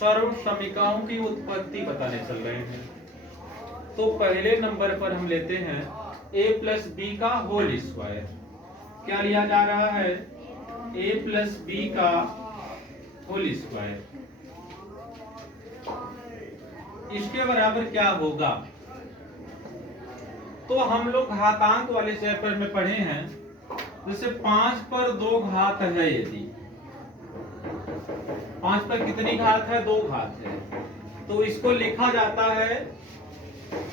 सर्व समीकरणों की उत्पत्ति बताने चल रहे हैं। तो पहले नंबर पर हम लेते हैं a प्लस बी का होल स्क्वायर। क्या लिया जा रहा है? a प्लस बी का होल स्क्वायर। इसके बराबर क्या होगा? तो हम लोग घातांक वाले चैप्टर में पढ़े हैं, जैसे 5 पर 2 घात है, यदि 5 पर कितनी घात है? 2 घात है, तो इसको लिखा जाता है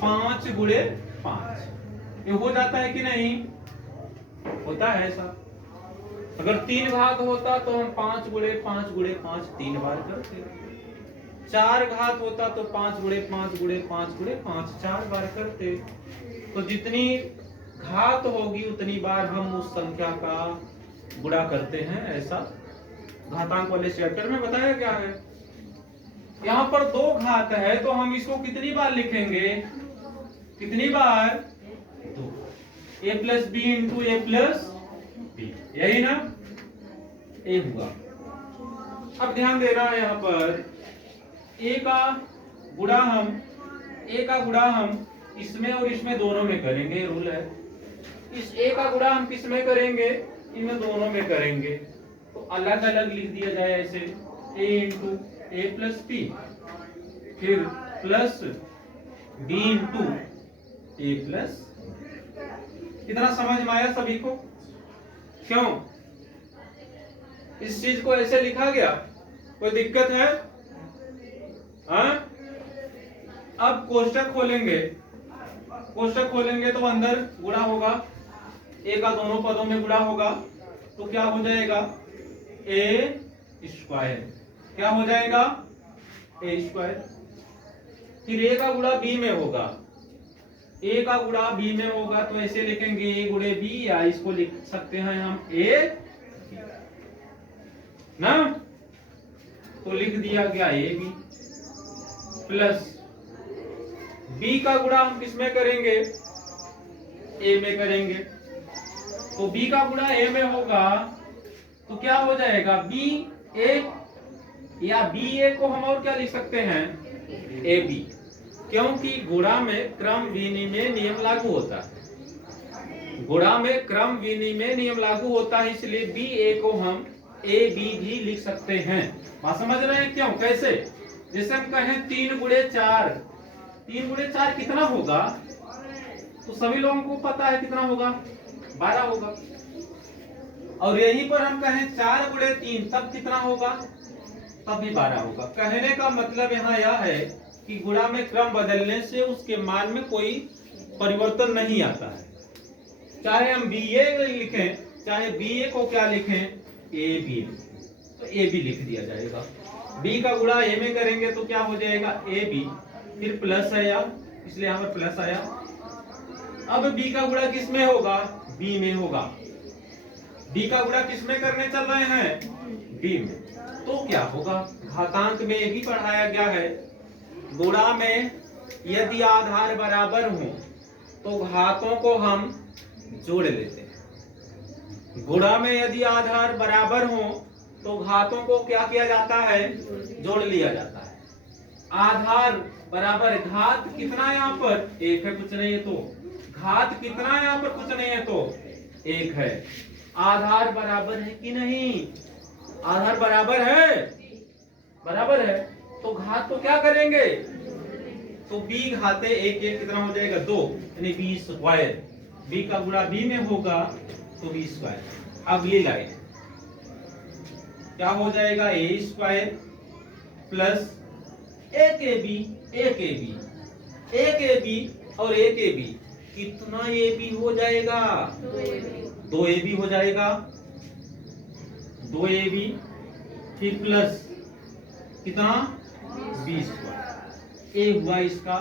5 गुणे 5। ये हो जाता है कि नहीं? होता है ऐसा। अगर 3 घात होता तो हम 5 गुणे 5 गुणे 5 3 बार करते। 4 घात होता तो 5 गुणे 5 गुणे 5 गुणे 5 4 बार करते। तो जितनी घात होगी उतनी बार हम उस संख्या का गुणा करते हैं। ऐसा घातांक वाले चैप्टर में बताया गया है। यहाँ पर 2 घात है तो हम इसको कितनी बार लिखेंगे? कितनी बार? 2। a plus B into A plus B, यही ना? ए हुआ। अब ध्यान देना है, यहाँ पर a का गुणा हम इसमें और इसमें दोनों में करेंगे, रूल है। इस a का गुणा हम किस में करेंगे? इनमें दोनों में करेंगे। तो अलग अलग लिख दिया जाए ऐसे, a into A plus B, फिर plus b into A plus. इतना समझ में आया सभी को? क्यों इस चीज को ऐसे लिखा गया? कोई दिक्कत है? हाँ? अब कोष्टक खोलेंगे तो अंदर गुणा होगा, a का दोनों पदों में गुणा होगा, तो क्या हो जाएगा? ए स्क्वायर। क्या हो जाएगा? ए स्क्वायर। फिर a का गुणा b में होगा, a का गुणा b में होगा तो ऐसे लिखेंगे a गुणे b, या इसको लिख सकते हैं हम a ना, तो लिख दिया गया a b प्लस b का गुणा हम किस में करेंगे? a में करेंगे। तो b का गुणा a में होगा तो क्या हो जाएगा? b a, या b a को हम और क्या लिख सकते हैं? a b, क्योंकि गुणा में क्रम विनिमय नियम लागू होता है। गुणा में क्रम विनिमय नियम लागू होता है, इसलिए b a को हम a b भी लिख सकते हैं। बात समझ रहे हैं? क्यों? कैसे? जैसे हम कहें 3 गुणे 4, 3 गुणे 4 कितना होगा? तो सभी लोगों को पता है कितना होगा? 12 होगा। और यहीं पर हम कहें 4 गुणे 3, तब कितना होगा? तब भी 12 होगा। कहने का मतलब यहाँ यह है कि गुणा में क्रम बदलने से उसके मान में कोई परिवर्तन नहीं आता है। चाहे हम BA लिखें, चाहे BA को क्या लिखें? AB, तो AB लिख दिया जाएगा। B का गुणा A में करेंगे तो क्या हो जाएगा? AB, फिर प्लस आया, इसलिए यहाँ पर प्लस आया। अब B का गुणा किस में होगा? B में होगा। B का गुणा किस में करने चल रहे हैं? B में। तो क्या होगा? घातांक में यही पढ़ाया गया है, गुणा में यदि आधार बराबर हो तो घातों को हम जोड़ लेते हैं। गुणा में यदि आधार बराबर हो तो घातों को क्या किया जाता है? जोड़ लिया जाता है। आधार बराबर घात कितना यहाँ पर? 1 है, कुछ नहीं है तो घात कितना है यहाँ पर? कुछ नहीं है तो 1 है। आधार बराबर है कि नहीं? आधार बराबर है, बराबर है, तो घात को क्या करेंगे? तो b घाते 1 1 कितना हो जाएगा? 2, यानी b स्क्वायर। b का गुणा b में होगा तो b स्क्वायर। अगली लाइन क्या हो जाएगा? a स्क्वायर प्लस 1ab और 1ab, कितना ab हो जाएगा? 2ab हो जाएगा। 2ab, फिर प्लस कितना? b square. a हुआ इसका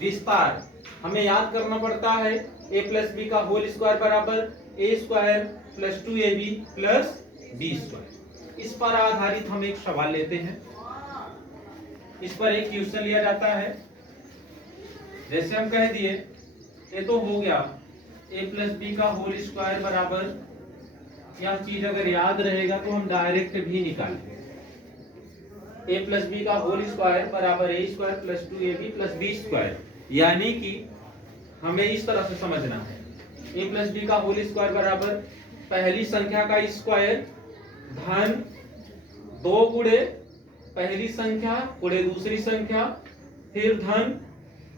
विस्तार। हमें याद करना पड़ता है a प्लस बी का होल स्क्वायर बराबर a square plus 2ab plus b square. इस पर आधारित हम एक सवाल लेते हैं। इस पर एक क्वेश्चन लिया जाता है। जैसे हम कह दिए, ये तो हो गया a प्लस बी का होल स्क्वायर बराबर, यह चीज अगर याद रहेगा तो हम डायरेक्ट भी निकालेंगे। ए प्लस बी का होल स्क्वायर बराबर a square plus 2ab plus b square, यानी कि हमें इस तरह से समझना है, ए प्लस बी का होल स्क्वायर बराबर पहली संख्या का स्क्वायर धन 2 गुणे पहली संख्या गुणे दूसरी संख्या फिर धन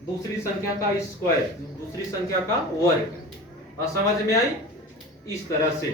दूसरी संख्या का स्क्वायर दूसरी संख्या का वर्ग। और समझ में आई? इस तरह से